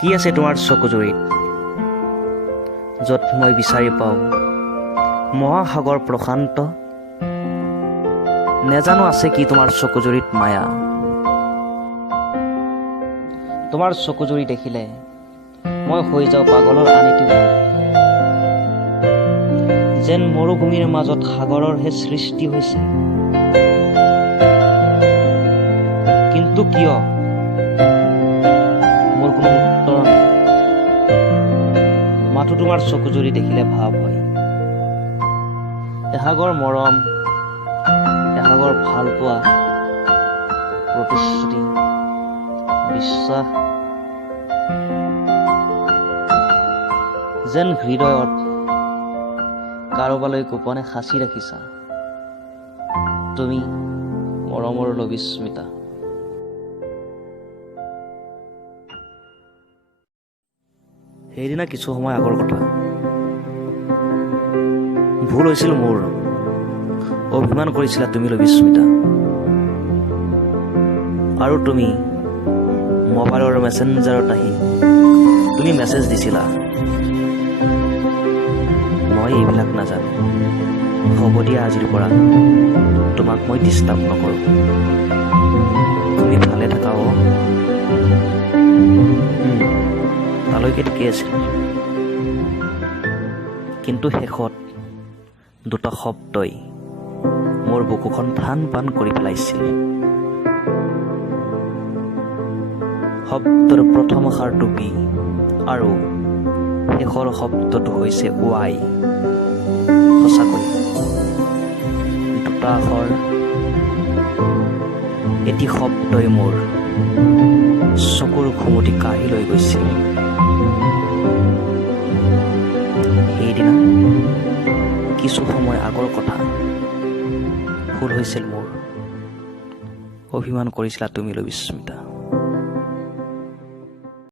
কি আছে তোমাৰ চকুজুৰিত, য'ত মই বিচাৰি পাওঁ মহাসাগৰ প্ৰশান্ত? নেজানো আছে কি তোমাৰ চকুজুৰিত মায়া। তোমাৰ চকুজুৰি দেখিলে মই হৈ যাওঁ পাগলৰ আনিতি, যেন মৰুভূমিৰ মাজত সাগৰৰহে সৃষ্টি হৈছে। কিন্তু কিয় মোৰ কোনো উত্তৰ নাই, মাথো তোমাৰ চকুজুৰি দেখিলে ভাৱ হয়। এসাগৰ মৰম, এসাগৰ ভাল পোৱা, প্ৰতিশ্ৰুতি, বিশ্বাস, যেন হৃদয়ত কাৰোবালৈ গোপনে সাঁচি ৰাখিছা তুমি মৰমৰ লবিস্মিতা। সেইদিনা কিছু সময় আগৰ কথা, ভুল হৈছিল মোৰ, অভিমান কৰিছিলা তুমি লবিস্মিতা। আৰু তুমি মোবাইলৰ মেছেঞ্জাৰত আহি তুমি মেছেজ দিছিলা, মই এইবিলাক নাজানো, হ'ব দিয়া আজিৰ পৰা তোমাক মই ডিষ্টাৰ্ব নকৰোঁ, তুমি ভালে থাকা। তালৈকে ঠিকেই আছিল, কিন্তু শেষত দুটা শব্দই মোৰ বুকুখন থান পান কৰি পেলাইছিল। শব্দৰ প্ৰথম আখৰটো বি আৰু শেষৰ শব্দটো হৈছে ৱাই। সঁচাকৈ দুটা আখৰ, এটি শব্দই মোৰ চকুৰ ঘুমটি কাঢ়ি লৈ গৈছিল। সেইদিনা কিছু সময় আগৰ কথা, ভুল হৈছিল মোৰ, অভিমান কৰিছিলা তুমি লবিস্মিতা।